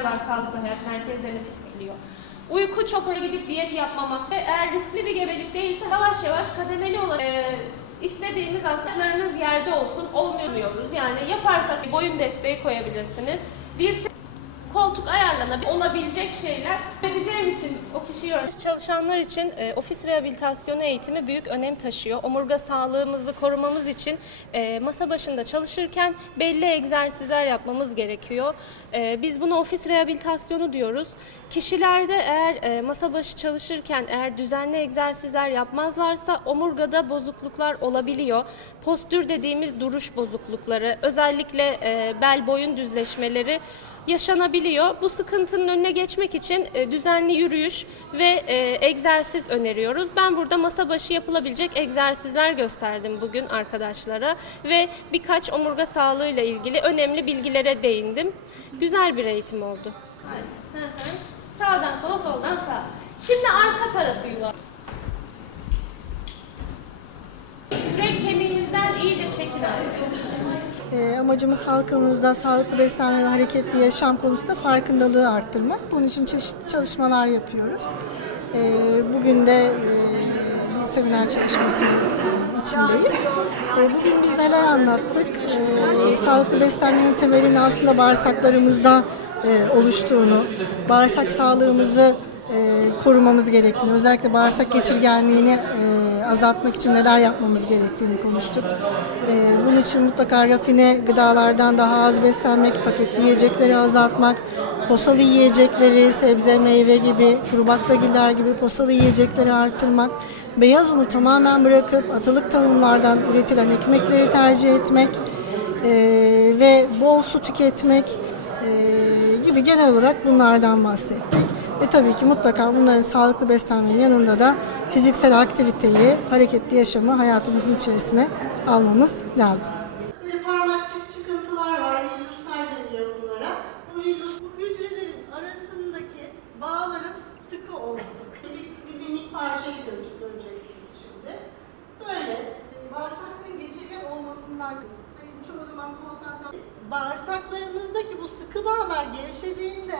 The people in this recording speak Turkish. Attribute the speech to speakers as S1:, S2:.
S1: var sağlıklı hayat merkezlerine psikolojiliyor. Uyku çok öyle gidip diyet yapmamak ve eğer riskli bir gebelik değilse yavaş yavaş kademeli olarak e, istediğimiz hastalarınız yerde olsun olmuyoruz. Yani yaparsak boyun desteği koyabilirsiniz. Dirsek koltuk ayarlanabilir olabilecek şeyler edeceğim için o kişiyi Çalışanlar için e, ofis rehabilitasyonu eğitimi büyük önem taşıyor. Omurga sağlığımızı korumamız için e, masa başında çalışırken belli egzersizler yapmamız gerekiyor. E, biz buna ofis rehabilitasyonu diyoruz. Kişilerde eğer e, masa başı çalışırken eğer düzenli egzersizler yapmazlarsa omurgada bozukluklar olabiliyor. Postür dediğimiz duruş bozuklukları, özellikle e, bel boyun düzleşmeleri yaşanabiliyor. Bu sıkıntının önüne geçmek için e, düzenli yürüyüş ve e, egzersiz öneriyoruz. Ben burada masa başı yapılabilecek egzersizler gösterdim bugün arkadaşlara ve birkaç omurga sağlığı ile ilgili önemli bilgilere değindim. Güzel bir eğitim oldu. Sağdan sola, soldan sağa. Şimdi arka tarafı yuvar. Kürek kemiğinizden iyice çekin artık.
S2: Ee, amacımız halkımızda sağlıklı beslenme ve hareketli yaşam konusunda farkındalığı arttırmak. Bunun için çeşitli çalışmalar yapıyoruz. Ee, bugün de e, bir seminer çalışması içindeyiz. Ee, bugün biz neler anlattık? Ee, sağlıklı beslenmenin temelini aslında bağırsaklarımızda e, oluştuğunu, bağırsak sağlığımızı e, korumamız gerektiğini, özellikle bağırsak geçirgenliğini e, azaltmak için neler yapmamız gerektiğini konuştuk. E, bunun için mutlaka rafine gıdalardan daha az beslenmek, paketli yiyecekleri azaltmak, posalı yiyecekleri, sebze, meyve gibi, kuru baklagiller gibi posalı yiyecekleri artırmak, beyaz unu tamamen bırakıp atılık tohumlardan üretilen ekmekleri tercih etmek e, ve bol su tüketmek, e, gibi genel olarak bunlardan bahsettik. Ve tabii ki mutlaka bunların sağlıklı beslenmenin yanında da fiziksel aktiviteyi, hareketli yaşamı hayatımızın içerisine almamız lazım. Böyle parmakçık çıkıntılar var, villuslar deniyor bunlara. Bu villus, bu hücrelerin arasındaki bağların sıkı olması. Bir, bir minik parçayı görecek, göreceksiniz şimdi. Böyle bağırsakların geçirgen olmasından hani çoğu zaman konsantrasyon bağırsaklarımızdaki bu sıkı bağlar gevşediğinde